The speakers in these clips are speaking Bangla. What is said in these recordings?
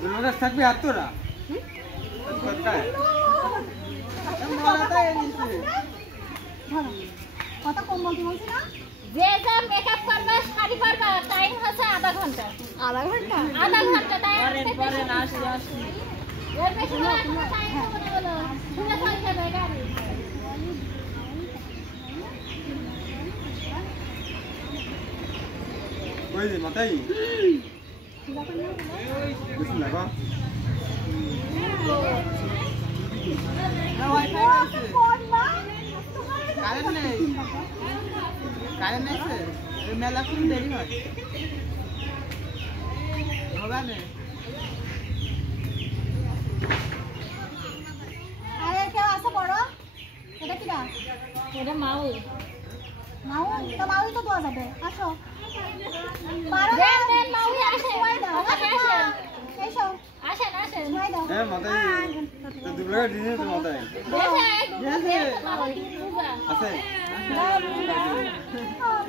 দুর্গাদাস থাকবে আর তোরা কত কম বলতে বলছি না যে যা মেকআপ করবে শাড়ি পরবে টাইম হচ্ছে আধা ঘন্টা টাইম পরে না আসি এর বেশি না টাইম হবে বলো শুনে চলে যাবে গাড়ি ওই যে মাথায় কিছু লাগা কারেন্ট নেই স্যার মেলা খুব দেরি হয় হবে না আরে কেউ আসো বড় এটা কিরা এটা মাউ তো মাউই তো দেওয়া যাবে আসো পারো দেন মাউই আসে সময় দাও এসো আসেন সময় দাও হ্যাঁ মাথায় তো দুর্গা দিনে তো মাথায় আছে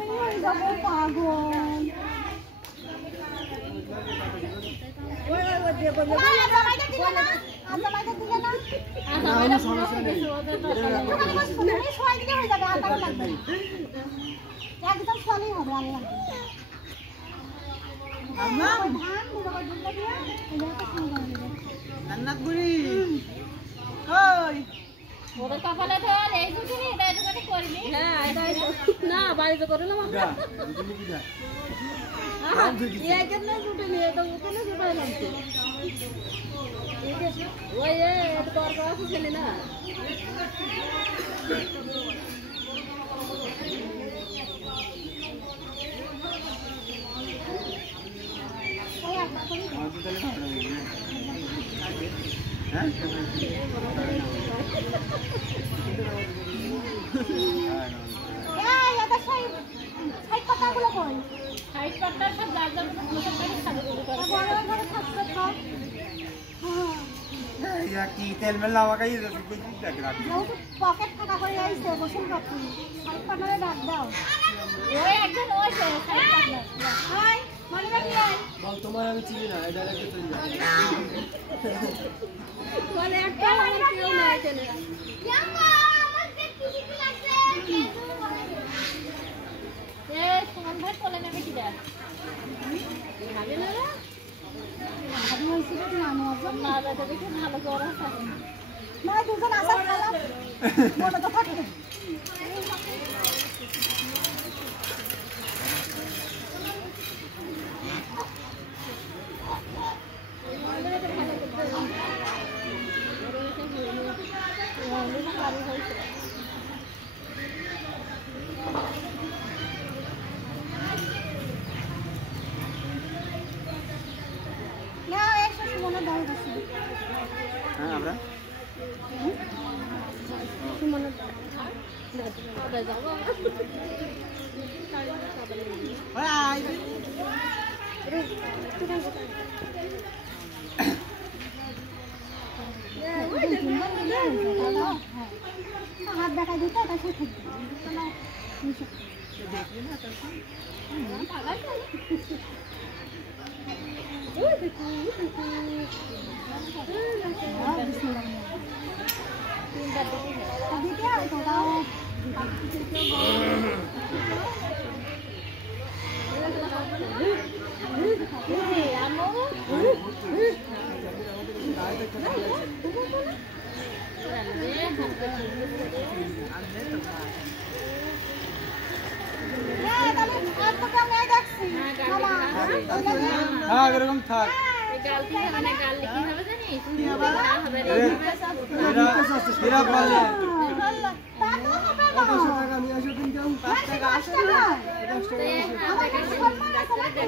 আমি যাবো পাগল জামাইটা দিলে না তুমি সময় দিলে হয়ে যাবে আর কারো লাগবে একদম সলেই হবে আর লাগবে আম্মা ধান দুর্গা দিয়ে এটা তো সময় দেবে জান্নাত বুড়ি কই ওরে কপালে তো এই দুদিনই এটা দোকানে করিনি হ্যাঁ এটা না বাড়িতে করলাম আমরা দুদিনে কি দা এই জন্য দুটো নিয়ে তো ওখানে জুড়াইলাম তো ওই এটা তোর কাছে ছিল না হ্যাঁ এই এটা সাইড পাতাগুলো কই সাইড পাটটা সব জায়গা মতো করে সাজিয়ে দিতে বড় বড় থাকতে সব ইয়া কি তেল মেল লাওয়া গাই তো কি দেখ রাখ যেহেতু পকেট ফাঁকা করে আইছে গোসল করতে সাইড পাতারে ডাক দাও ওই একজন ওই সাইড পাটটা হাই মনে রাখি আই বল তোমার আমি চিনি না এটা লাগে চলে যাবে বলে একটা আমার কেউ না এখানে ইয়াম্মা আমার দেখতে কি লাগছে এ সুমন ভাই চলে নেবে কি দা ভালো না রে ভাবি হইছে কি না নজর না দাদা দেখি ভালো করে থাকে না দুজন আসার খেলাম মনে তো থাকে না একশো সুমনে দাও আছে হ্যাঁ আমরা সুমনে দাও আই হাত দেখা দিতে এটা সে থাকবে দিতে হয় তো দাও হ্যাঁ এরকম থাক এরা বলে আমি আসো কিন্তু 5 টাকা আসে না 10 টাকা আসে আমার কাছে সম্মান আছে নাকি